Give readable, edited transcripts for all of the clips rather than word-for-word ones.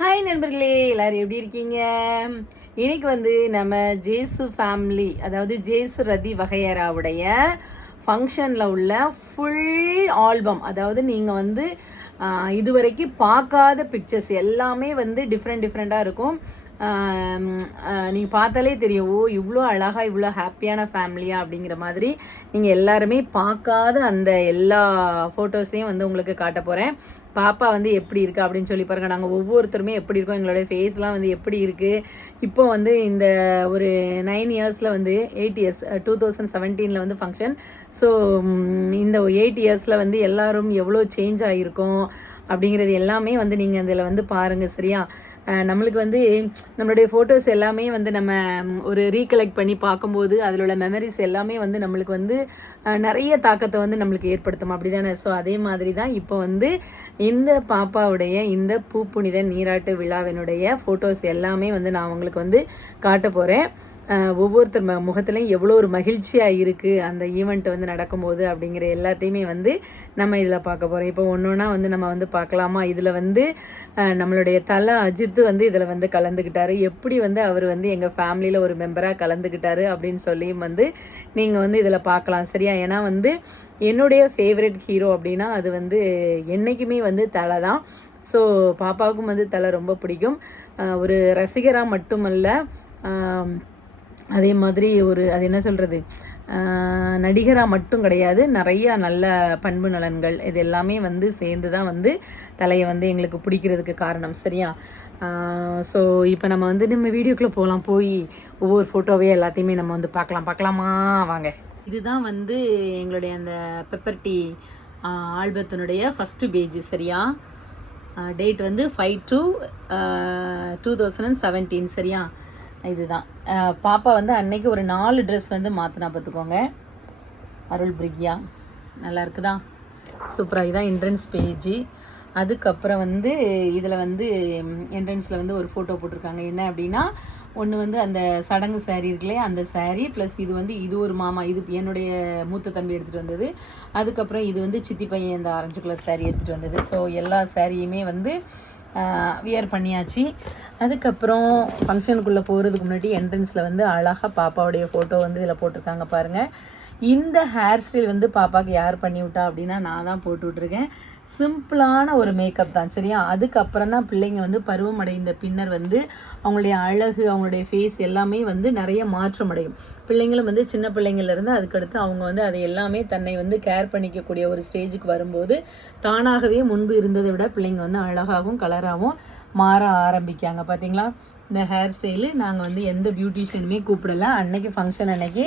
Hi நண்பர்களே, எல்லாரும் எப்படி இருக்கீங்க? இன்னைக்கு வந்து நம்ம ஜேசு ஃபேமிலி, அதாவது ஜேசு ரதி வகையராவுடைய ஃபங்க்ஷனில் உள்ள ஃபுல் ஆல்பம், அதாவது நீங்கள் வந்து இதுவரைக்கும் பார்க்காத பிக்சர்ஸ் எல்லாமே வந்து டிஃப்ரெண்ட்டாக இருக்கும். நீங்கள் பார்த்தாலே தெரியும், ஓ இவ்வளோ அழகாக இவ்வளோ ஹாப்பியான ஃபேமிலியா அப்படிங்கிற மாதிரி. நீங்கள் எல்லாருமே பார்க்காத அந்த எல்லா ஃபோட்டோஸையும் வந்து உங்களுக்கு காட்ட போகிறேன். பாப்பா வந்து எப்படி இருக்குது அப்படின்னு சொல்லி பாருங்கள். நாங்கள் ஒவ்வொருத்தருமே எப்படி இருக்கோம், எங்களுடைய ஃபேஸ்லாம் வந்து எப்படி இருக்குது. இப்போ வந்து இந்த ஒரு 9 இயர்ஸில் வந்து 8 இயர்ஸ் 2017 வந்து ஃபங்க்ஷன். ஸோ இந்த 8 இயர்ஸில் வந்து எல்லாரும் எவ்வளோ சேஞ்ச் ஆகிருக்கோம் அப்படிங்கிறது எல்லாமே வந்து நீங்கள் அதில் வந்து பாருங்கள். சரியா? நம்மளுக்கு வந்து நம்மளுடைய ஃபோட்டோஸ் எல்லாமே வந்து நம்ம ஒரு ரீகலெக்ட் பண்ணி பார்க்கும்போது அதில் உள்ள மெமரிஸ் எல்லாமே வந்து நம்மளுக்கு வந்து நிறைய தாக்கத்தை வந்து நம்மளுக்கு ஏற்படுத்தும், அப்படி தானே? ஸோ அதே மாதிரி தான் இப்போ வந்து இந்த பாப்பாவுடைய இந்த பூப்புனித நீராட்டு விழாவினுடைய ஃபோட்டோஸ் எல்லாமே வந்து நான் உங்களுக்கு வந்து காட்ட போகிறேன். ஒவ்வொருத்தர் முகத்துலையும் எவ்வளோ ஒரு மகிழ்ச்சியாக இருக்குது அந்த ஈவெண்ட் வந்து நடக்கும்போது அப்படிங்கிற எல்லாத்தையுமே வந்து நம்ம இதில் பார்க்க போகிறோம். இப்போ ஒன்று ஒன்றா வந்து நம்ம வந்து பார்க்கலாமா? இதில் வந்து நம்மளுடைய தலை அஜித் வந்து இதில் வந்து கலந்துக்கிட்டாரு. எப்படி வந்து அவர் வந்து எங்கள் ஃபேமிலியில் ஒரு மெம்பராக கலந்துக்கிட்டாரு அப்படின்னு சொல்லியும் வந்து நீங்கள் வந்து இதில் பார்க்கலாம். சரியா? ஏன்னா வந்து என்னுடைய ஃபேவரட் ஹீரோ அப்படின்னா அது வந்து என்றைக்குமே வந்து தலை தான். ஸோ பாப்பாவுக்கும் வந்து தலை ரொம்ப பிடிக்கும். ஒரு ரசிகராக மட்டுமல்ல, அதே மாதிரி ஒரு அது என்ன சொல்கிறது, நடிகராக மட்டும் கிடையாது, நிறையா நல்ல பண்பு நலன்கள் இது எல்லாமே வந்து சேர்ந்து தான் வந்து தலையை வந்து எங்களுக்கு பிடிக்கிறதுக்கு காரணம். சரியா? ஸோ இப்போ நம்ம வந்து நம்ம வீடியோக்குள்ளே போகலாம். போய் ஒவ்வொரு ஃபோட்டோவே எல்லாத்தையுமே நம்ம வந்து பார்க்கலாமா? வாங்க. இதுதான் வந்து எங்களுடைய அந்த பெப்பர் டீ ஆல்பத்தினுடைய ஃபஸ்ட்டு பேஜ். சரியா? டேட் வந்து 5/2/2017. சரியா? இதுதான் பாப்பா வந்து அன்னைக்கு ஒரு 4 ட்ரெஸ் வந்து மாற்றினா பார்த்துக்கோங்க. அருள் பிரிக்யா நல்லா இருக்குதா? சூப்பராக. இதுதான் என்ட்ரன்ஸ் பேஜ். அதுக்கப்புறம் வந்து இதில் வந்து என்ட்ரன்ஸில் வந்து ஒரு ஃபோட்டோ போட்டிருக்காங்க. என்ன அப்படின்னா, ஒன்று வந்து அந்த சடங்கு சாரீ இருக்குல்லையே அந்த சாரீ, ப்ளஸ் இது வந்து இது ஒரு மாமா, இது என்னுடைய மூத்த தம்பி எடுத்துகிட்டு வந்தது. அதுக்கப்புறம் இது வந்து சித்தி பையன் இந்த ஆரஞ்சு கலர் சாரீ எடுத்துகிட்டு வந்தது. ஸோ எல்லா சாரியுமே வந்து வியர் பண்ணியாச்சு. அதுக்கப்புறம் ஃபங்க்ஷனுக்குள்ளே போகிறதுக்கு முன்னாடி என்ட்ரன்ஸில் வந்து அழகாக பாப்பாவுடைய ஃபோட்டோ வந்து இதில் போட்டிருக்காங்க பாருங்கள். இந்த ஹேர் ஸ்டைல் வந்து பாப்பாவுக்கு யார் பண்ணி விட்டா அப்படின்னா நான் தான் போட்டு விட்ருக்கேன். சிம்பிளான ஒரு மேக்கப் தான். சரியா? அதுக்கப்புறம் தான் பிள்ளைங்க வந்து பருவம் அடைந்த பின்னர் வந்து அவங்களுடைய அழகு, அவங்களுடைய ஃபேஸ் எல்லாமே வந்து நிறைய மாற்றம் அடையும். பிள்ளைங்களும் வந்து சின்ன பிள்ளைங்கள்லேருந்து அதுக்கடுத்து அவங்க வந்து அதை எல்லாமே தன்னை வந்து கேர் பண்ணிக்கக்கூடிய ஒரு ஸ்டேஜுக்கு வரும்போது தானாகவே முன்பு இருந்ததை விட பிள்ளைங்க வந்து அழகாகவும் கலராகவும் மாற ஆரம்பிக்காங்க. பார்த்தீங்களா? இந்த ஹேர் ஸ்டைலு நாங்கள் வந்து எந்த பியூட்டிஷியனுமே கூப்பிடலை. அன்னைக்கு ஃபங்க்ஷன் அன்னைக்கு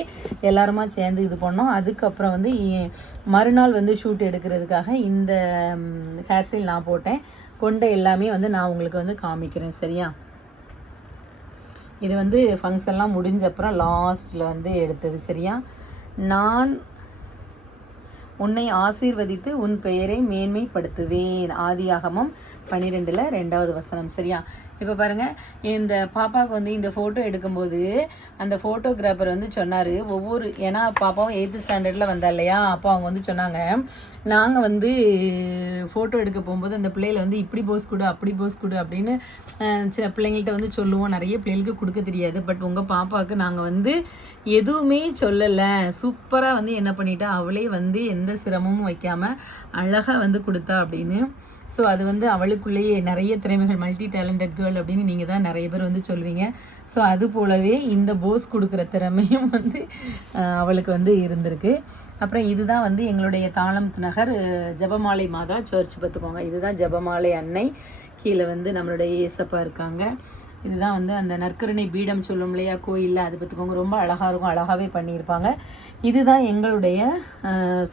எல்லாருமா சேர்ந்து இது பண்ணோம். அதுக்கப்புறம் வந்து மறுநாள் வந்து ஷூட் எடுக்கிறதுக்காக இந்த ஹேர் ஸ்டைல் நான் போட்டேன். கொண்ட எல்லாமே வந்து நான் உங்களுக்கு வந்து காமிக்கிறேன். சரியா? இது வந்து ஃபங்க்ஷன்லாம் முடிஞ்சப்புறம் லாஸ்ட்டில் வந்து எடுத்தது. சரியா? நான் உன்னை ஆசீர்வதித்து உன் பெயரை மேன்மைப்படுத்துவேன். ஆதியாகமம் 12 2வது வசனம். சரியா? இப்போ பாருங்கள், இந்த பாப்பாவுக்கு வந்து இந்த ஃபோட்டோ எடுக்கும்போது அந்த ஃபோட்டோகிராஃபர் வந்து சொன்னார் ஏன்னா பாப்பாவும் 8th ஸ்டாண்டர்டில் வந்தா இல்லையா, அப்போ அவங்க வந்து சொன்னாங்க, நாங்கள் வந்து ஃபோட்டோ எடுக்க போகும்போது அந்த பிள்ளைகளை வந்து இப்படி போஸ் கொடு அப்படி போஸ் கொடு அப்படின்னு சில பிள்ளைங்கள்ட்ட வந்து சொல்லுவோம். நிறைய பிள்ளைகளுக்கு கொடுக்க தெரியாது. பட் உங்கள் பாப்பாவுக்கு நாங்கள் வந்து எதுவுமே சொல்லலை, சூப்பராக வந்து என்ன பண்ணிட்டா, அவளே வந்து எந்த சிரமமும் வைக்காமல் அழகாக வந்து கொடுத்தா அப்படின்னு. ஸோ அது வந்து அவளுக்குள்ளேயே நிறைய திறமைகள், மல்டி டேலண்டட் கேர்ள் அப்படின்னு நீங்கள் தான் நிறைய பேர் வந்து சொல்வீங்க. ஸோ அது போலவே இந்த போஸ் கொடுக்குற திறமையும் வந்து அவளுக்கு வந்து இருந்திருக்கு. அப்புறம் இதுதான் வந்து எங்களுடைய தாளம்த் நகர் ஜெபமாலை மாதா சர்ச். பார்த்துக்கோங்க, இதுதான் ஜெபமாலை அன்னை. கீழே வந்து நம்மளுடைய ஏசப்பா இருக்காங்க. இதுதான் வந்து அந்த நற்கருணை பீடம் சொல்லும் இல்லையா கோயிலில், அது பார்த்துக்கோங்க, ரொம்ப அழகாக இருக்கும், அழகாகவே பண்ணியிருப்பாங்க. இதுதான் எங்களுடைய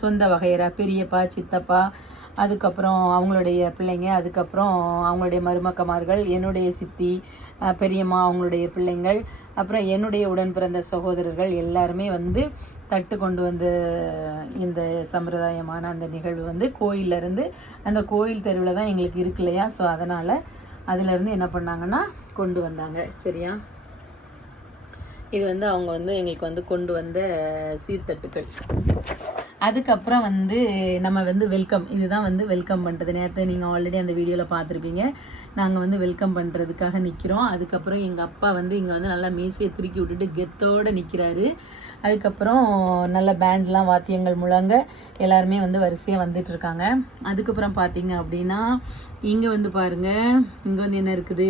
சொந்த வகையரா, பெரியப்பா, சித்தப்பா, அதுக்கப்புறம் அவங்களுடைய பிள்ளைங்க, அதுக்கப்புறம் அவங்களுடைய மருமக்கமார்கள், என்னுடைய சித்தி, பெரியம்மா, அவங்களுடைய பிள்ளைங்கள், அப்புறம் என்னுடைய உடன் பிறந்த சகோதரர்கள் எல்லாருமே வந்து தட்டு கொண்டு வந்து இந்த சம்பிரதாயமான அந்த நிகழ்வு வந்து கோயிலேருந்து, அந்த கோயில் தெருவில் தான் எங்களுக்கு இருக்கு இல்லையா, ஸோ அதனால் அதிலேருந்து என்ன பண்ணாங்கன்னா கொண்டு வந்தாங்க. சரியா? இது வந்து அவங்க வந்து எங்களுக்கு வந்து கொண்டு வந்த சீர்தட்டுக்கள். அதுக்கப்புறம் வந்து நம்ம வந்து வெல்கம், இதுதான் வந்து வெல்கம் பண்ணுறது. நேற்று நீங்கள் ஆல்ரெடி அந்த வீடியோவில் பார்த்துருப்பீங்க. நாங்கள் வந்து வெல்கம் பண்ணுறதுக்காக நிற்கிறோம். அதுக்கப்புறம் எங்கள் அப்பா வந்து இங்கே வந்து நல்லா மீசையை திருக்கி விட்டுட்டு கெத்தோடு நிற்கிறாரு. அதுக்கப்புறம் நல்ல பேண்ட்லாம் வாத்தியங்கள் முழங்க எல்லாருமே வந்து வரிசையாக வந்துட்டுருக்காங்க. அதுக்கப்புறம் பார்த்தீங்க அப்படின்னா இங்கே வந்து பாருங்கள், இங்கே வந்து என்ன இருக்குது,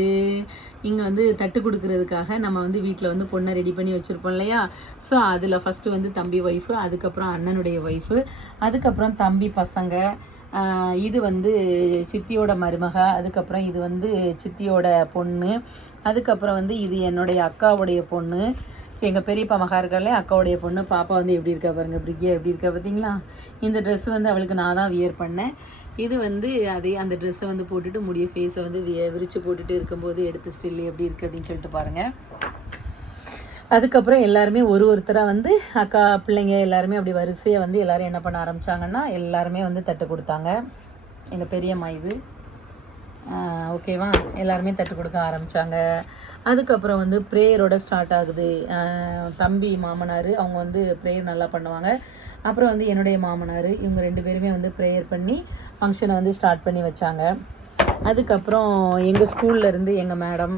இங்கே வந்து தட்டு கொடுக்கறதுக்காக நம்ம வந்து வீட்டில் வந்து பொண்ணை ரெடி பண்ணி வச்சுருப்போம் இல்லையா. ஸோ அதில் ஃபஸ்ட்டு வந்து தம்பி ஒய்ஃபு, அதுக்கப்புறம் அண்ணனுடைய ஒய்ஃபு, அதுக்கப்புறம் தம்பி பசங்க, இது வந்து சித்தியோட மருமக, அதுக்கப்புறம் இது வந்து சித்தியோட பொண்ணு, அதுக்கப்புறம் வந்து இது என்னுடைய அக்காவுடைய பொண்ணு. ஸோ எங்கள் பெரியப்பா மகா இருக்காலே அக்காவுடைய பொண்ணு. பாப்பா வந்து எப்படி இருக்கா பாருங்கள், பிரிக்கியா எப்படி இருக்கா பார்த்தீங்களா. இந்த ட்ரெஸ் வந்து அவளுக்கு நான் தான் வியர் பண்ணேன். இது வந்து அதே அந்த ட்ரெஸ்ஸை வந்து போட்டுட்டு முடிய ஃபேஸை வந்து விரித்து போட்டுட்டு இருக்கும்போது எடுத்து ஸ்டில் எப்படி இருக்குது அப்படின்னு சொல்லிட்டு பாருங்கள். அதுக்கப்புறம் எல்லாருமே ஒருத்தராக வந்து அக்கா பிள்ளைங்க எல்லாருமே அப்படி வரிசையாக வந்து எல்லோரும் என்ன பண்ண ஆரம்பித்தாங்கன்னா எல்லாருமே வந்து தட்டு கொடுத்தாங்க. எங்கள் பெரியம்மா இது ஓகேவா, எல்லாருமே தட்டு கொடுக்க ஆரம்பித்தாங்க. அதுக்கப்புறம் வந்து ப்ரேயரோட ஸ்டார்ட் ஆகுது. தம்பி மாமனார் அவங்க வந்து ப்ரேயர் நல்லா பண்ணுவாங்க. அப்புறம் வந்து என்னுடைய மாமனார் இவங்க 2 பேருமே வந்து ப்ரேயர் பண்ணி ஃபங்க்ஷனை வந்து ஸ்டார்ட் பண்ணி வச்சாங்க. அதுக்கப்புறம் எங்கள் ஸ்கூல்லேருந்து எங்கள் மேடம்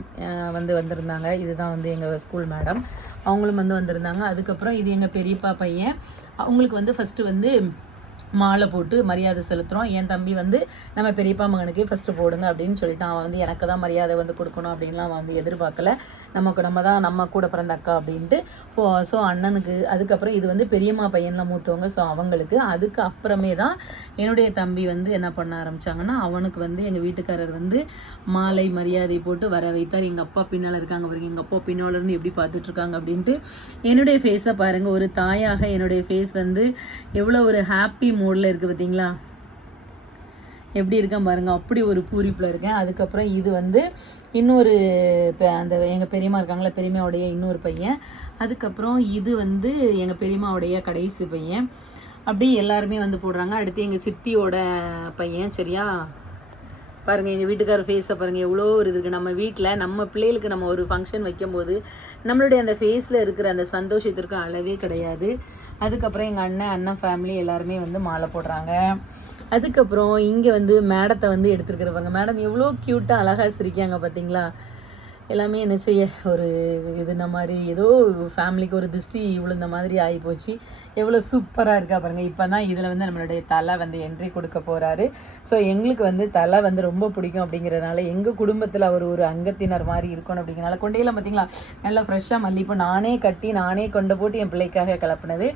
வந்து வந்திருந்தாங்க. இதுதான் வந்து எங்கள் ஸ்கூல் மேடம், அவங்களும் வந்து வந்திருந்தாங்க. அதுக்கப்புறம் இது எங்கள் பெரியப்பா பையன், அவங்களுக்கு வந்து ஃபஸ்ட்டு வந்து மாலை போட்டு மரியாதை செலுத்துகிறோம். என் தம்பி வந்து நம்ம பெரியப்பா மகனுக்கே ஃபஸ்ட்டு போடுங்க அப்படின்னு சொல்லிட்டு அவன் வந்து எனக்கு தான் மரியாதை வந்து கொடுக்கணும் அப்படின்லாம் அவன் வந்து எதிர்பார்க்கல. நம்ம கூட பிறந்த அக்கா அப்படின்ட்டு. ஸோ அண்ணனுக்கு, அதுக்கப்புறம் இது வந்து பெரியம்மா பையன்லாம் மூத்தவங்க, ஸோ அவங்களுக்கு. அதுக்கு அப்புறமே தான் என்னுடைய தம்பி வந்து என்ன பண்ண ஆரம்பித்தாங்கன்னா அவனுக்கு வந்து எங்கள் வீட்டுக்காரர் வந்து மாலை மரியாதை போட்டு வர வைத்தார். எங்கள் அப்பா பின்னால் இருக்காங்க பாருங்க, எங்கள் அப்பா பின்னாலேருந்து எப்படி பார்த்துட்ருக்காங்க அப்படின்ட்டு. என்னுடைய ஃபேஸை பாருங்கள், ஒரு தாயாக என்னுடைய ஃபேஸ் வந்து எவ்வளோ ஒரு ஹாப்பி மூடில் இருக்குது பார்த்தீங்களா, எப்படி இருக்கேன் பாருங்கள், அப்படி ஒரு பூரிப்பில் இருக்கேன். அதுக்கப்புறம் இது வந்து இன்னொரு அந்த எங்கள் பெரியம்மா இருக்காங்களே, பெரியம்மாவுடைய இன்னொரு பையன். அதுக்கப்புறம் இது வந்து எங்கள் பெரியம்மாவுடைய கடைசி பையன். அப்படி எல்லாருமே வந்து போடுறாங்க. அடுத்து எங்கள் சித்தியோட பையன். சரியா பாருங்கள், எங்கள் வீட்டுக்கார ஃபேஸை பாருங்கள், எவ்வளோ ஒரு இருக்குது. நம்ம வீட்டில் நம்ம பிள்ளைகளுக்கு நம்ம ஒரு ஃபங்க்ஷன் வைக்கும்போது நம்மளுடைய அந்த ஃபேஸில் இருக்கிற அந்த சந்தோஷத்திற்கு அளவே கிடையாது. அதுக்கப்புறம் எங்கள் அண்ணன் ஃபேமிலி எல்லாருமே வந்து மாலை போடுறாங்க. அதுக்கப்புறம் இங்கே வந்து மேடத்தை வந்து எடுத்துருக்கிறவங்க, மேடம் எவ்வளோ க்யூட்டாக அழகாக சிரிக்காங்க பார்த்தீங்களா. எல்லாமே என்ன செய்ய, ஒரு இதுன மாதிரி ஏதோ ஃபேமிலிக்கு ஒரு திருஷ்டி விழுந்த மாதிரி ஆகிப்போச்சு. எவ்வளோ சூப்பராக இருக்கா பாருங்கள். இப்போ தான் இதில் வந்து நம்மளுடைய தலை வந்து என்ட்ரி கொடுக்க போகிறாரு. ஸோ எங்களுக்கு வந்து தலை வந்து ரொம்ப பிடிக்கும் அப்படிங்கிறதுனால எங்கள் குடும்பத்தில் அவர் ஒரு அங்கத்தினர் மாதிரி இருக்கணும் அப்படிங்கிறனால கொண்டையெல்லாம் பார்த்திங்களா நல்லா ஃப்ரெஷ்ஷாக மல்லிப்பூ நானே கட்டி நானே கொண்டு போட்டு என் பிள்ளைக்காக கிளப்புனது.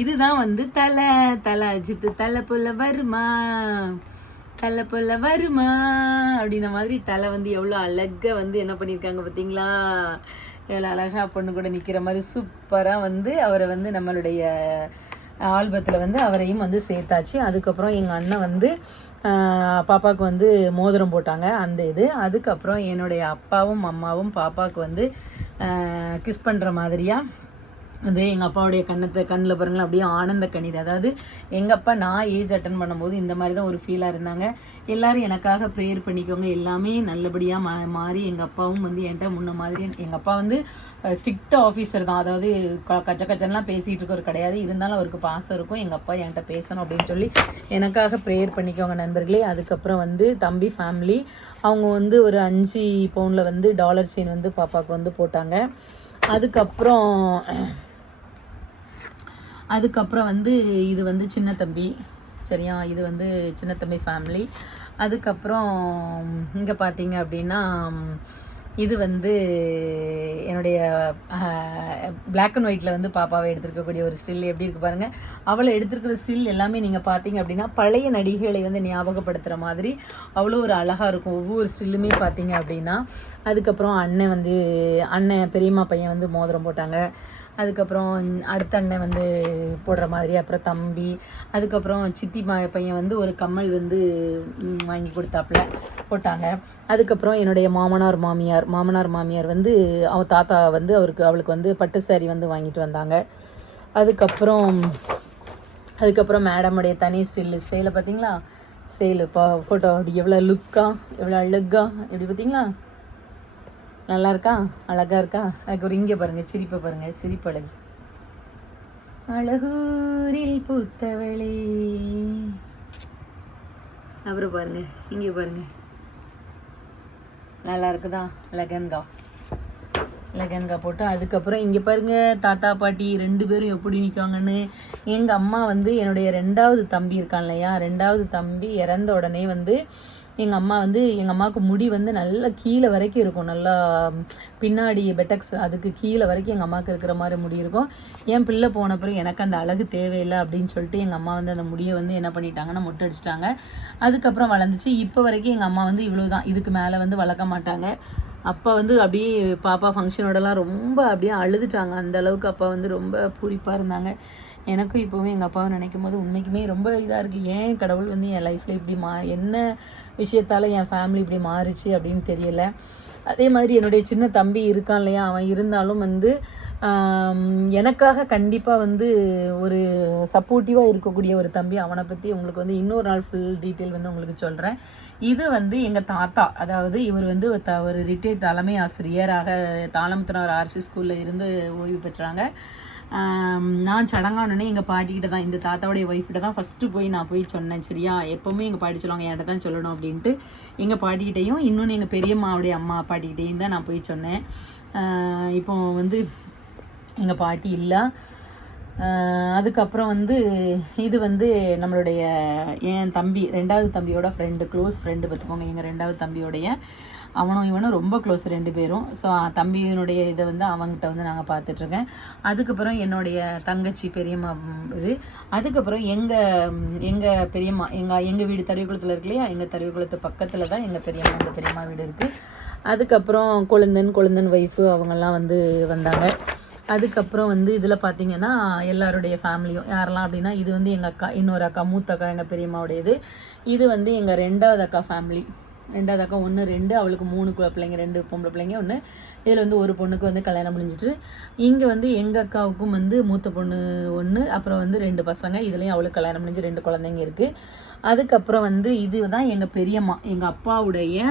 இதுதான் வந்து தலை அஜித்து, தலை போல வருமா தலை போல வருமா அப்படின்ன மாதிரி தலை வந்து எவ்வளோ அழகாக வந்து என்ன பண்ணியிருக்காங்க பார்த்தீங்களா. எவ்வளோ அழகாக பொண்ணு கூட நிற்கிற மாதிரி சூப்பராக வந்து அவரை வந்து நம்மளுடைய ஆல்பத்தில் வந்து அவரையும் வந்து சேர்த்தாச்சு. அதுக்கப்புறம் எங்கள் அண்ணன் வந்து பாப்பாவுக்கு வந்து மோதிரம் போட்டாங்க அந்த இது. அதுக்கப்புறம் என்னுடைய அப்பாவும் அம்மாவும் பாப்பாவுக்கு வந்து கிஸ் பண்ணுற மாதிரியாக வந்து எங்கள் அப்பாவுடைய கண்ணில் பாருங்களேன் அப்படியே ஆனந்த கண்ணீர். அதாவது எங்கள் அப்பா நான் ஏஜ் அட்டன் பண்ணும்போது இந்த மாதிரி தான் ஒரு ஃபீலாக இருந்தாங்க. எல்லோரும் எனக்காக ப்ரேயர் பண்ணிக்கோங்க, எல்லாமே நல்லபடியாக மாறி எங்கள் அப்பாவும் வந்து என்கிட்ட முன்ன மாதிரி. எங்கள் அப்பா வந்து ஸ்ட்ரிக்ட் ஆஃபீஸர் தான், அதாவது கச்சன்லாம் பேசிகிட்டு இருக்கவர் கிடையாது. இருந்தாலும் அவருக்கு பாசம் இருக்கும், எங்கள் அப்பா என்கிட்ட பேசணும் அப்படின்னு சொல்லி எனக்காக ப்ரேயர் பண்ணிக்கோங்க நண்பர்களே. அதுக்கப்புறம் வந்து தம்பி ஃபேமிலி அவங்க வந்து ஒரு 5 பவுனில் வந்து டாலர் செயின் வந்து பாப்பாவுக்கு வந்து போட்டாங்க. அதுக்கப்புறம் வந்து இது வந்து சின்ன தம்பி, சரியா, இது வந்து சின்ன தம்பி ஃபேமிலி. அதுக்கப்புறம் இங்கே பார்த்தீங்க அப்படின்னா இது வந்து என்னுடைய பிளாக் அண்ட் ஒயிட்டில் வந்து பாப்பாவை எடுத்துருக்கக்கூடிய ஒரு ஸ்டில் எப்படி இருக்குது பாருங்கள். அவளை எடுத்துருக்கிற ஸ்டில் எல்லாமே நீங்கள் பார்த்தீங்க அப்படின்னா பழைய நடிகைகளை வந்து ஞாபகப்படுத்துகிற மாதிரி அவ்வளோ ஒரு அழகாக இருக்கும் ஒவ்வொரு ஸ்டில்லுமே பார்த்தீங்க அப்படின்னா. அதுக்கப்புறம் அண்ணன் பெரியம்மா பையன் வந்து மோதிரம் போட்டாங்க. அதுக்கப்புறம் அடுத்த அண்ணன் வந்து போடுற மாதிரி, அப்புறம் தம்பி, அதுக்கப்புறம் சித்தி பையன் வந்து ஒரு கம்மல் வந்து வாங்கி கொடுத்தாப்புல போட்டாங்க. அதுக்கப்புறம் என்னுடைய மாமனார் மாமியார் வந்து அவன் தாத்தா வந்து அவளுக்கு வந்து பட்டு சாரி வந்து வாங்கிட்டு வந்தாங்க. அதுக்கப்புறம் மேடமுடைய தனி ஸ்டைலை பார்த்தீங்களா, ஸ்டைலு ஃபோட்டோ அப்படி எவ்வளோ லுக்காக எவ்வளோ அழகா எப்படி பார்த்தீங்களா, நல்லா இருக்கா, அழகாக இருக்கா. அதுக்கு ஒரு இங்கே பாருங்கள் சிரிப்பை பாருங்கள், சிரிப்பழகு அழகூரில் பூத்தவளே. அப்புறம் பாருங்க, இங்கே பாருங்க, நல்லா இருக்குதா? லெகன்கா போட்டு அதுக்கப்புறம் இங்கே பாருங்கள் தாத்தா பாட்டி 2 பேரும் எப்படி நிற்காங்கன்னு. எங்கள் அம்மா வந்து என்னுடைய 2வது தம்பி இருக்கான் இல்லையா, 2வது தம்பி இறந்த உடனே வந்து எங்கள் அம்மா வந்து எங்கள் அம்மாவுக்கு முடி வந்து நல்லா கீழே வரைக்கும் இருக்கும், நல்லா பின்னாடி பெட்டக்ஸ் அதுக்கு கீழே வரைக்கும் எங்கள் அம்மாவுக்கு இருக்கிற மாதிரி முடி இருக்கும். என் பிள்ளை போன பிறகு எனக்கு அந்த அழகு தேவையில்லை அப்படின்னு சொல்லிட்டு எங்கள் அம்மா வந்து அந்த முடியை வந்து என்ன பண்ணிட்டாங்கன்னா மொட்டை அடிச்சிட்டாங்க. அதுக்கப்புறம் வளர்ந்துச்சு. இப்போ வரைக்கும் எங்கள் அம்மா வந்து இவ்வளோ தான், இதுக்கு மேலே வந்து வளர்க்க மாட்டாங்க. அப்போ வந்து அப்படியே பாப்பா ஃபங்க்ஷனோடலாம் ரொம்ப அப்படியே அழுதுட்டாங்க. அந்த அளவுக்கு அப்பா வந்து ரொம்ப பூரிப்பாக இருந்தாங்க. எனக்கும் இப்போவும் எங்கள் அப்பாவை நினைக்கும் போது உண்மைக்குமே ரொம்ப இதாக இருக்குது. ஏன் கடவுள் வந்து என் லைஃப்பில் இப்படி என்ன விஷயத்தால் என் ஃபேமிலி இப்படி மாறிச்சு அப்படின்னு தெரியல. அதே மாதிரி என்னுடைய சின்ன தம்பி இருக்கான் இல்லையா, அவன் இருந்தாலும் வந்து எனக்காக கண்டிப்பாக வந்து ஒரு சப்போர்ட்டிவாக இருக்கக்கூடிய ஒரு தம்பி. அவனை பற்றி உங்களுக்கு வந்து இன்னொரு நாள் ஃபுல் டீட்டெயில் வந்து உங்களுக்கு சொல்கிறேன். இது வந்து எங்கள் தாத்தா, அதாவது இவர் வந்து ஒரு ரிட்டையர்ட் தலைமை ஆசிரியராக தாளமுத்தனார் ஆர்சி ஸ்கூலில் இருந்து ஓய்வு பெற்றாங்க. நான் சடங்கானோடனே எங்கள் பாட்டிக்கிட்ட தான், இந்த தாத்தாவுடைய ஒய்ஃப்கிட்ட தான் ஃபஸ்ட்டு போய் நான் போய் சொன்னேன். சரியா, எப்போவுமே எங்கள் பாட்டி சொல்லுவாங்க என்கிட்ட தான் சொல்லணும் அப்படின்ட்டு. எங்கள் பாட்டிக்கிட்டையும் இன்னொன்று எங்கள் பெரியம்மாவுடைய அம்மா பாட்டிக்கிட்டையும் தான் நான் போய் சொன்னேன். இப்போ வந்து எங்கள் பாட்டி இல்லை. அதுக்கப்புறம் வந்து இது வந்து நம்மளுடைய என் தம்பி 2வது தம்பியோட ஃப்ரெண்டு, க்ளோஸ் ஃப்ரெண்டு பார்த்துக்கோங்க. எங்கள் 2வது தம்பியோடைய அவனும் இவனும் ரொம்ப க்ளோஸ் 2 பேரும். ஸோ தம்பியினுடைய இதை வந்து அவங்ககிட்ட வந்து நாங்கள் பார்த்துட்ருக்கேன். அதுக்கப்புறம் என்னுடைய தங்கச்சி பெரியம்மா இது. அதுக்கப்புறம் எங்கள் பெரியம்மா எங்கள் வீடு தருவிக்குளத்தில் இருக்கு இல்லையா, எங்கள் தருவிக்குளத்து பக்கத்தில் தான் எங்கள் பெரியம்மா வீடு இருக்குது. அதுக்கப்புறம் கொழுந்தன் ஒய்ஃபு அவங்கெல்லாம் வந்து வந்தாங்க. அதுக்கப்புறம் வந்து இதில் பார்த்திங்கன்னா எல்லாருடைய ஃபேமிலியும் யாரெல்லாம் அப்படின்னா, இது வந்து எங்கள் அக்கா, இன்னொரு அக்கா, மூத்த அக்கா எங்கள் பெரியம்மாவுடையது. இது வந்து எங்கள் 2வது அக்கா ஃபேமிலி. 2வது அக்கா 1 2, அவளுக்கு 3 பிள்ளைங்க, 2 பொம்பளை பிள்ளைங்க, 1 இதில் வந்து ஒரு பொண்ணுக்கு வந்து கல்யாணம் முடிஞ்சிட்டு. இங்கே வந்து எங்கள் அக்காவுக்கும் வந்து மூத்த பொண்ணு 1, அப்புறம் வந்து 2 பசங்க, இதுலேயும் அவளுக்கு கல்யாணம் முடிஞ்சு 2 குழந்தைங்க இருக்குது. அதுக்கப்புறம் வந்து இது தான் எங்கள் பெரியம்மா, எங்கள் அப்பாவுடைய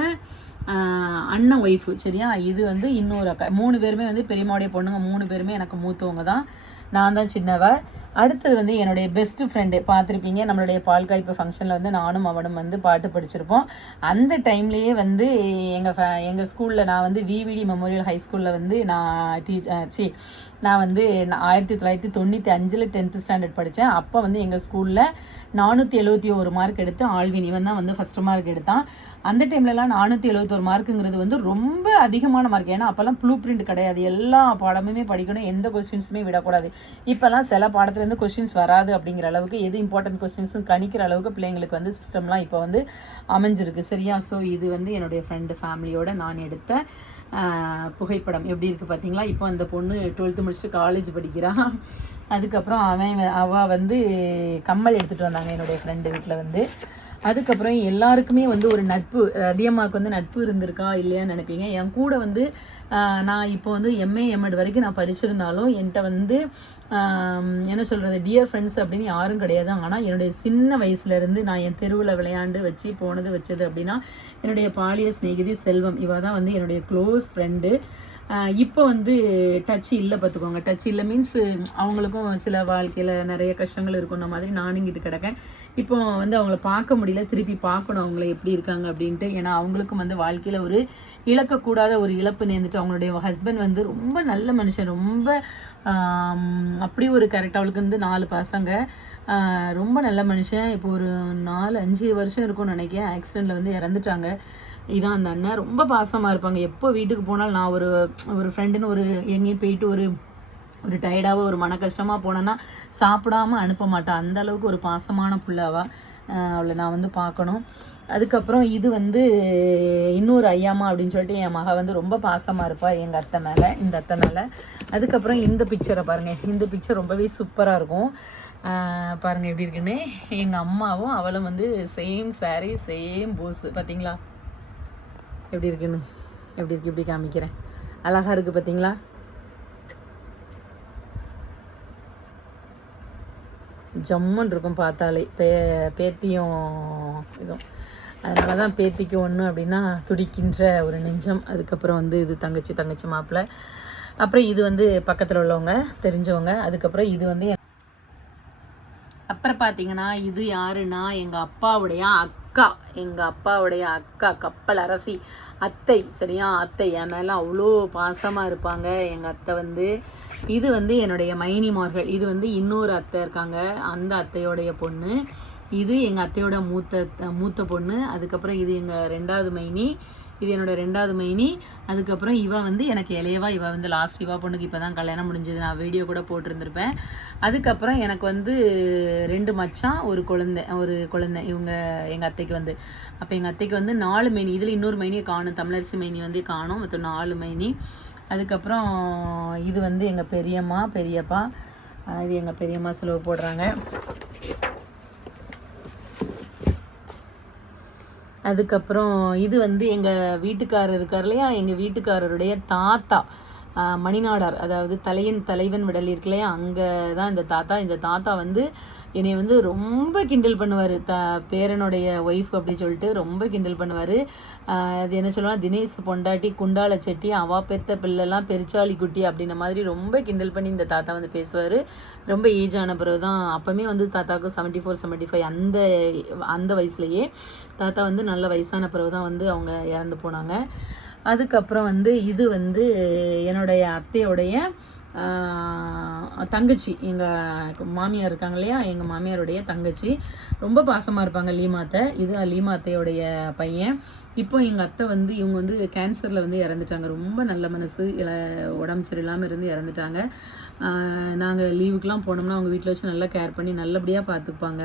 அண்ணன் ஒய்ஃபு. சரியா, இது வந்து இன்னொரு அக்கா. 3 பேருமே வந்து பெரியம்மாவுடைய பொண்ணுங்க, 3 பேருமே எனக்கு மூத்தவங்க தான். நான் தான் சின்னவ. அடுத்தது வந்து என்னுடைய பெஸ்ட்டு ஃப்ரெண்டு பார்த்துருப்பீங்க, நம்மளுடைய பால்காய்ப்பு ஃபங்க்ஷனில் வந்து நானும் அவனும் வந்து பாட்டு படிச்சிருப்போம். அந்த டைம்லேயே வந்து எங்கள் ஸ்கூலில் நான் வந்து விவிடி மெமோரியல் ஹை ஸ்கூலில் வந்து நான் வந்து 1995 10th ஸ்டாண்டர்ட் படித்தேன். அப்போ வந்து எங்கள் ஸ்கூலில் 471 மார்க் எடுத்து ஆல்வின் இவன் தான் வந்து ஃபஸ்ட்டு மார்க் எடுத்தான். அந்த டைம்லலாம் 471 மார்க்குங்கிறது வந்து ரொம்ப அதிகமான மார்க். ஏன்னா அப்போல்லாம் ப்ளூ பிரிண்ட் கிடையாது, எல்லா பாடமுமே படிக்கணும், எந்த கொஸ்டின்ஸுமே விடக்கூடாது. இப்போல்லாம் சில பாடத்துலேருந்து கொஸ்டின்ஸ் வராது அப்படிங்கிற அளவுக்கு, எது இம்பார்ட்டன்ட் கொஸ்டின்ஸும் கணிக்கிற அளவுக்கு பிள்ளைங்களுக்கு வந்து சிஸ்டம்லாம் இப்போ வந்து அமைஞ்சிருக்கு. சரியா, ஸோ இது வந்து என்னுடைய ஃப்ரெண்டு ஃபேமிலியோட நான் எடுத்த புகைப்படம். எப்படி இருக்குது பார்த்தீங்களா? இப்போ அந்த பொண்ணு 12th முடிச்சுட்டு காலேஜ் படிக்கிறான். அதுக்கப்புறம் அவள் வந்து கம்மல் எடுத்துகிட்டு வந்தாங்க என்னுடைய ஃப்ரெண்டு வீட்டில் வந்து. அதுக்கப்புறம் எல்லாருக்குமே வந்து ஒரு நட்பு, ரதியம்மாவுக்கு வந்து நட்பு இருந்திருக்கா இல்லையான்னு நினைப்பீங்க. என் கூட வந்து நான் இப்போ வந்து MA MEd வரைக்கும் நான் படிச்சிருந்தாலும் என்கிட்ட வந்து என்ன சொல்கிறது, டியர் ஃப்ரெண்ட்ஸ் அப்படின்னு யாரும் கிடையாது. ஆனால் என்னுடைய சின்ன வயசுலேருந்து நான் என் தெருவில் விளையாண்டு வச்சது அப்படின்னா என்னுடைய பாலிய ஸ்நேகிதி செல்வம். இவ தான் வந்து என்னுடைய க்ளோஸ் ஃப்ரெண்டு. இப்போ வந்து டச் இல்லை பார்த்துக்கோங்க. டச் இல்லை மீன்ஸ் அவங்களுக்கும் சில வாழ்க்கையில் நிறைய கஷ்டங்கள் இருக்குன்ற மாதிரி நானும் இங்கிட்டு கிடக்கேன். இப்போ வந்து அவங்கள பார்க்க முடியல, திருப்பி பார்க்கணும் அவங்கள எப்படி இருக்காங்க அப்படின்ட்டு. ஏன்னா அவங்களுக்கும் வந்து வாழ்க்கையில் ஒரு இழக்கக்கூடாத ஒரு இழப்பு நேர்ந்துட்டு. அவங்களுடைய ஹஸ்பண்ட் வந்து ரொம்ப நல்ல மனுஷன், ரொம்ப அப்படி ஒரு கேரக்டர். அவளுக்கு வந்து 4 பசங்க, ரொம்ப நல்ல மனுஷன். இப்போ ஒரு 4-5 வருஷம் இருக்கும்னு நினைக்கிறேன், ஆக்சிடெண்ட்டில் வந்து இறந்துட்டாங்க. இதான் அந்த அண்ணன். ரொம்ப பாசமாக இருப்பாங்க. எப்போ வீட்டுக்கு போனாலும் நான் ஒரு ஃப்ரெண்டுன்னு எங்கேயும் போயிட்டு ஒரு டயர்டாக ஒரு மன கஷ்டமாக போனேன்னா சாப்பிடாமல் அனுப்ப மாட்டான். அந்த அளவுக்கு ஒரு பாசமான புள்ளாவா. அவளை நான் வந்து பார்க்கணும். அதுக்கப்புறம் இது வந்து இன்னொரு ஐயாமா அப்படின்னு சொல்லிட்டு என் மக வந்து ரொம்ப பாசமாக இருப்பாள் எங்கள் அத்தை மேலே, இந்த அத்தை மேலே. அதுக்கப்புறம் இந்த பிக்சரை பாருங்கள், இந்த பிக்சர் ரொம்பவே சூப்பராக இருக்கும். பாருங்கள் எப்படி இருக்குன்னு. எங்கள் அம்மாவும் அவளும் வந்து சேம் சாரீ சேம் போஸு. பார்த்தீங்களா எப்படி இருக்குன்னு? எப்படி இருக்குது, இப்படி காமிக்கிறேன். அழகாக இருக்குது பார்த்தீங்களா? ஜம்முன்னு இருக்கும் பார்த்தாலே. பேத்தியும் இதுவும், அதனால தான் பேத்திக்கு ஒன்று அப்படின்னா துடிக்கின்ற ஒரு நெஞ்சம். அதுக்கப்புறம் வந்து இது தங்கச்சி மாப்பிள்ளை. அப்புறம் இது வந்து பக்கத்தில் உள்ளவங்க தெரிஞ்சவங்க. அதுக்கப்புறம் இது வந்து அப்புறம் பார்த்தீங்கன்னா இது யாருன்னா எங்கள் அப்பாவுடைய அக்கா கப்பல் அரசி அத்தை. சரியா, அத்தை என் மேலே அவ்வளோ பாசமாக இருப்பாங்க எங்கள் அத்தை வந்து. இது வந்து என்னுடைய மைனிமார்கள். இது வந்து இன்னொரு அத்தை இருக்காங்க, அந்த அத்தையோடைய பொண்ணு. இது எங்கள் அத்தையோட மூத்த பொண்ணு. அதுக்கப்புறம் இது எங்கள் 2வது மைனி. இது என்னோட 2வது மைனி. அதுக்கப்புறம் இவ வந்து எனக்கு இளையவா. இவ வந்து லாஸ்ட். இவா பொண்ணுக்கு இப்போ தான் கல்யாணம் முடிஞ்சது. நான் வீடியோ கூட போட்டிருந்திருப்பேன். அதுக்கப்புறம் எனக்கு வந்து 2 மச்சான், ஒரு குழந்தை. இவங்க எங்கள் அத்தைக்கு வந்து. அப்போ எங்கள் அத்தைக்கு வந்து 4 மைனி. இதில் இன்னொரு மைனியை காணும், தமிழரசி மைனி வந்து காணும். மொத்தம் 4 மைனி. அதுக்கப்புறம் இது வந்து எங்கள் பெரியப்பா. இது எங்கள் பெரியம்மா செலவு போடுறாங்க. அதுக்கப்புறம் இது வந்து எங்கள் வீட்டுக்காரர் இருக்கார் இல்லையா, எங்கள் வீட்டுக்காரருடைய தாத்தா மணிநாடார். அதாவது தலைவன் விடல் இருக்கு இல்லையா, அங்கே தான் இந்த தாத்தா வந்து என்னை வந்து ரொம்ப கிண்டல் பண்ணுவார். பேரனுடைய ஒய்ஃப் அப்படி சொல்லிட்டு ரொம்ப கிண்டல் பண்ணுவார். அது என்ன சொல்லலாம், தினேஷ் பொண்டாட்டி குண்டால செட்டி, அவா பெத்த பிள்ளைலாம் பெருச்சாளி குட்டி அப்படின்ன மாதிரி ரொம்ப கிண்டல் பண்ணி இந்த தாத்தா வந்து பேசுவார். ரொம்ப ஏஜ் ஆன பிறகு தான், அப்போவுமே வந்து தாத்தாவுக்கு 74 75 அந்த வயசுலேயே தாத்தா வந்து நல்ல வயசான பிறகு தான் வந்து அவங்க இறந்து போனாங்க. அதுக்கப்புறம் வந்து இது வந்து என்னுடைய அத்தையோடைய தங்கச்சி. எங்கள் மாமியார் இருக்காங்க இல்லையா, எங்கள் மாமியாருடைய தங்கச்சி. ரொம்ப பாசமாக இருப்பாங்க லீமாத்தை. இது லீமாத்தையோடைய பையன். இப்போ எங்கள் அத்தை வந்து இவங்க வந்து கேன்சரில் வந்து இறந்துட்டாங்க. ரொம்ப நல்ல மனசு, உடம்பு சரியில்லாமல் இருந்து இறந்துட்டாங்க. நாங்கள் லீவுக்கெலாம் போனோம்னா அவங்க வீட்டில் வச்சு நல்லா கேர் பண்ணி நல்லபடியாக பார்த்துப்பாங்க.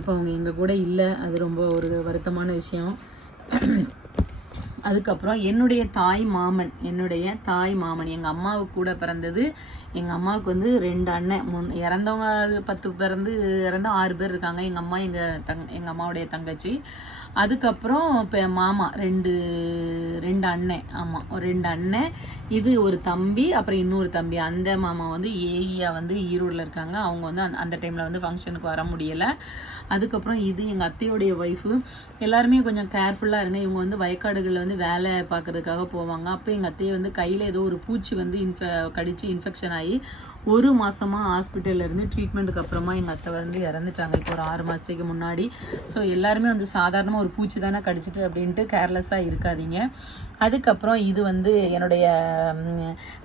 இப்போ அவங்க எங்கள் கூட இல்லை. அது ரொம்ப ஒரு வருத்தமான விஷயம். அதுக்கப்புறம் என்னுடைய தாய் மாமன் எங்கள் அம்மாவுக்கு கூட பிறந்தது. எங்கள் அம்மாவுக்கு வந்து 2 அண்ணன். இறந்தவங்க 10 இறந்த 6 பேர் இருக்காங்க. எங்கள் அம்மா எங்கள் அம்மாவுடைய தங்கச்சி. அதுக்கப்புறம் இப்போ மாமா 2 அண்ணன். ஆமாம், 2 அண்ணன். இது ஒரு தம்பி, அப்புறம் இன்னொரு தம்பி. அந்த மாமா வந்து ஏஇயா வந்து ஈரோடில் இருக்காங்க. அவங்க வந்து அந்த டைமில் வந்து ஃபங்க்ஷனுக்கு வர முடியலை. அதுக்கப்புறம் இது எங்கள் அத்தையோடைய ஒய்ஃபு. எல்லாருமே கொஞ்சம் கேர்ஃபுல்லாக இருங்க. இவங்க வந்து வயக்காடுகளில் வந்து வேலை பார்க்குறதுக்காக போவாங்க. அப்போ எங்கள் அத்தையை வந்து கையில் ஏதோ ஒரு பூச்சி வந்து கடித்து இன்ஃபெக்ஷன் ஆகி 1 மாதமாக ஹாஸ்பிட்டலில் இருந்து ட்ரீட்மெண்ட்டுக்கு அப்புறமா எங்கள் அத்தை வந்து இறந்துட்டாங்க. இப்போ ஒரு 6 மாதத்துக்கு முன்னாடி. ஸோ எல்லாருமே வந்து சாதாரணமாக ஒரு பூச்சி தானே கடிச்சிட்டு அப்படின்ட்டு கேர்லெஸ்ஸாக இருக்காதீங்க. அதுக்கப்புறம் இது வந்து என்னுடைய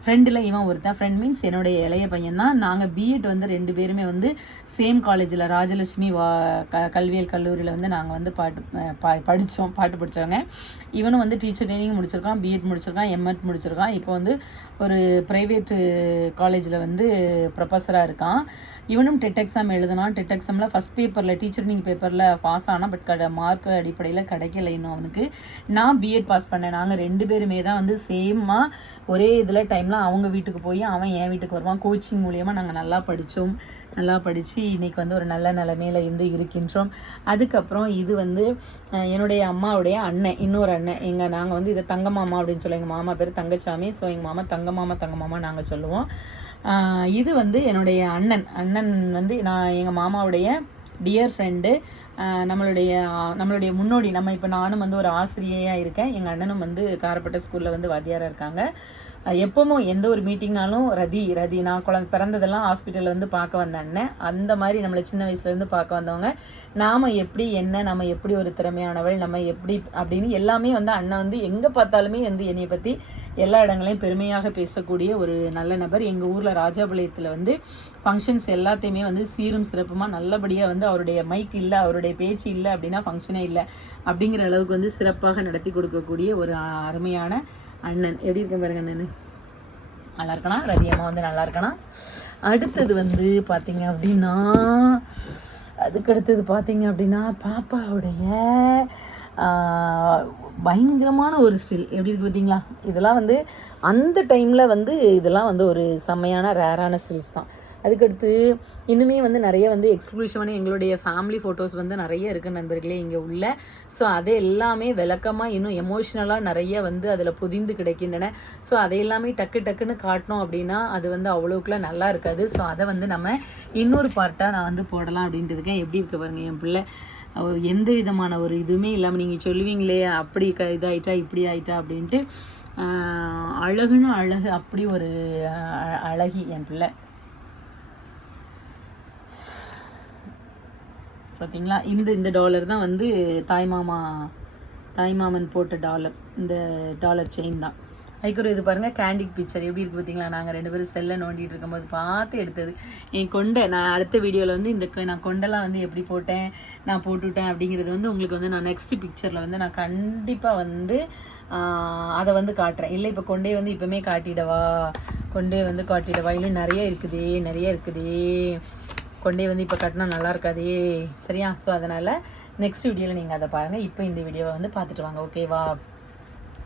ஃப்ரெண்டில் இவன் ஒருத்தன். ஃப்ரெண்ட் மீன்ஸ் என்னுடைய இளைய பையன் தான். நாங்கள் பிஎட் வந்து 2 பேருமே வந்து சேம் காலேஜில் ராஜலட்சுமி கல்வியல் கல்லூரியில் வந்து நாங்கள் வந்து பாட்டு படித்தவங்க. இவனும் வந்து டீச்சர் ட்ரைனிங் முடிச்சிருக்கான், பிஎட் முடிச்சிருக்கான், எம்எட் முடிச்சிருக்கான். இப்போ வந்து ஒரு ப்ரைவேட்டு காலேஜில் வந்து ப்ரொஃபஸராக இருக்கான். இவனும் டெட் எக்ஸாம் எழுதினான். டெட் எக்ஸாமில் ஃபஸ்ட் பேப்பரில் டீச்சர் ட்ரைனிங் பேப்பரில் பாஸ் ஆனால், பட் மார்க் அடிப்படையில் கிடைக்கல இன்னும் அவனுக்கு. நான் பிஎட் பாஸ் பண்ணேன். நாங்கள் 2 பேருமே தான் வந்து சேமாக ஒரே இதில் டைமில் அவங்க வீட்டுக்கு போய் அவன் என் வீட்டுக்கு வருவான். கோச்சிங் மூலியமாக நாங்கள் நல்லா படித்து இன்றைக்கி வந்து ஒரு நல்ல நிலைமையில் இருந்து இருக்கின்றோம். அதுக்கப்புறம் இது வந்து என்னுடைய அம்மாவுடைய அண்ணன், இன்னொரு அண்ணன். நாங்கள் வந்து இதை தங்கமாமா அப்படின்னு சொல்லுவோம். எங்கள் மாமா பேர் தங்கச்சாமி. ஸோ எங்கள் மாமா தங்கமாமா நாங்கள் சொல்லுவோம். இது வந்து என்னுடைய அண்ணன் வந்து எங்கள் மாமாவுடைய டியர் ஃப்ரெண்டு. நம்மளுடைய முன்னோடி. இப்போ நானும் வந்து ஒரு ஆசிரியையாக இருக்கேன். எங்கள் அண்ணனும் வந்து காரப்பட்ட ஸ்கூலில் வந்து வாத்தியாராக இருக்காங்க. எப்போவும் எந்த ஒரு மீட்டிங்னாலும் ரதி நான் பிறந்ததெல்லாம் ஹாஸ்பிட்டலில் வந்து பார்க்க வந்த அண்ணன். அந்த மாதிரி நம்மளை சின்ன வயசுலேருந்து பார்க்க வந்தவங்க. நாம் எப்படி நம்ம எப்படி ஒரு திறமையானவள், நம்ம எப்படி அப்படின்னு எல்லாமே வந்து அண்ணன் வந்து எங்கே பார்த்தாலுமே வந்து என்னை பற்றி எல்லா இடங்களையும் பெருமையாக பேசக்கூடிய ஒரு நல்ல நபர். எங்கள் ஊரில் ராஜாபாளையத்தில் வந்து ஃபங்க்ஷன்ஸ் எல்லாத்தையுமே வந்து சீரும் சிறப்புமாக நல்லபடியாக வந்து அவருடைய மைக் இல்லை, அவருடைய பேச்சு இல்லை அப்படின்னா ஃபங்க்ஷனே இல்லை அப்படிங்கிற அளவுக்கு வந்து சிறப்பாக நடத்தி கொடுக்கக்கூடிய ஒரு அருமையான அண்ணன். எப்படி இருக்கேன் பாருங்க அண்ணன். நல்லா இருக்கணும். ரதியம்மா வந்து நல்லா இருக்கணும். அடுத்தது வந்து பார்த்தீங்க அப்படின்னா பாப்பாவுடைய பயங்கரமான ஒரு ஸ்டில் எப்படி இருக்குது பார்த்தீங்களா. இதெல்லாம் வந்து அந்த டைமில் வந்து இதெல்லாம் வந்து ஒரு செம்மையான ரேரான ஸ்டில்ஸ் தான். அதுக்கடுத்து இன்னுமே வந்து நிறைய வந்து எக்ஸ்க்ளூசிவான எங்களுடைய ஃபேமிலி ஃபோட்டோஸ் வந்து நிறைய இருக்குது நண்பர்களே இங்கே உள்ள. ஸோ அதை எல்லாமே விளக்கமாக இன்னும் எமோஷ்னலாக நிறைய வந்து அதில் புதிந்து கிடைக்கின்றன. ஸோ அதை எல்லாமே டக்குன்னு காட்டினோம் அப்படின்னா அது வந்து அவ்வளோக்குலாம் நல்லா இருக்காது. ஸோ அதை வந்து நம்ம இன்னொரு பார்ட்டாக நான் வந்து போடலாம் அப்படின்ட்டு இருக்கேன். எப்படி இருக்க பாருங்க என் பிள்ளை. எந்த விதமான ஒரு இதுவுமே இல்லாமல் நீங்கள் சொல்லுவீங்களே அப்படி இதாயிட்டா இப்படி ஆயிட்டா அப்படின்ட்டு அழகுன்னு அழகு, அப்படி ஒரு அழகி என் பிள்ளை. பார்த்தீங்களா, இந்த டாலர் தான் வந்து தாய்மாமன் போட்ட டாலர். இந்த டாலர் செயின் தான். அதுக்கப்புறம் இது பாருங்கள் கேண்டிட் பிக்சர் எப்படி இருக்குது பார்த்தீங்களா. நாங்கள் 2 பேரும் செல்லை நோண்டிகிட்டு இருக்கும்போது பார்த்து எடுத்தது. என் கொண்டை நான் அடுத்த வீடியோவில் வந்து நான் கொண்டெல்லாம் வந்து எப்படி போட்டேன், நான் போட்டுவிட்டேன் அப்படிங்கிறது வந்து உங்களுக்கு வந்து நான் நெக்ஸ்ட் பிக்சரில் வந்து நான் கண்டிப்பாக வந்து அதை வந்து காட்டுறேன். இல்லை இப்போ கொண்டே வந்து இப்போமே காட்டிடவா, இன்னும் நிறைய இருக்குதே. கொண்டே வந்து இப்போ காட்டினா நல்லா இருக்காதே, சரியா? ஸோ அதனால் நெக்ஸ்ட் வீடியோவில் நீங்கள் அதை பாருங்கள். இப்போ இந்த வீடியோவை வந்து பார்த்துட்டு வாங்க, ஓகேவா?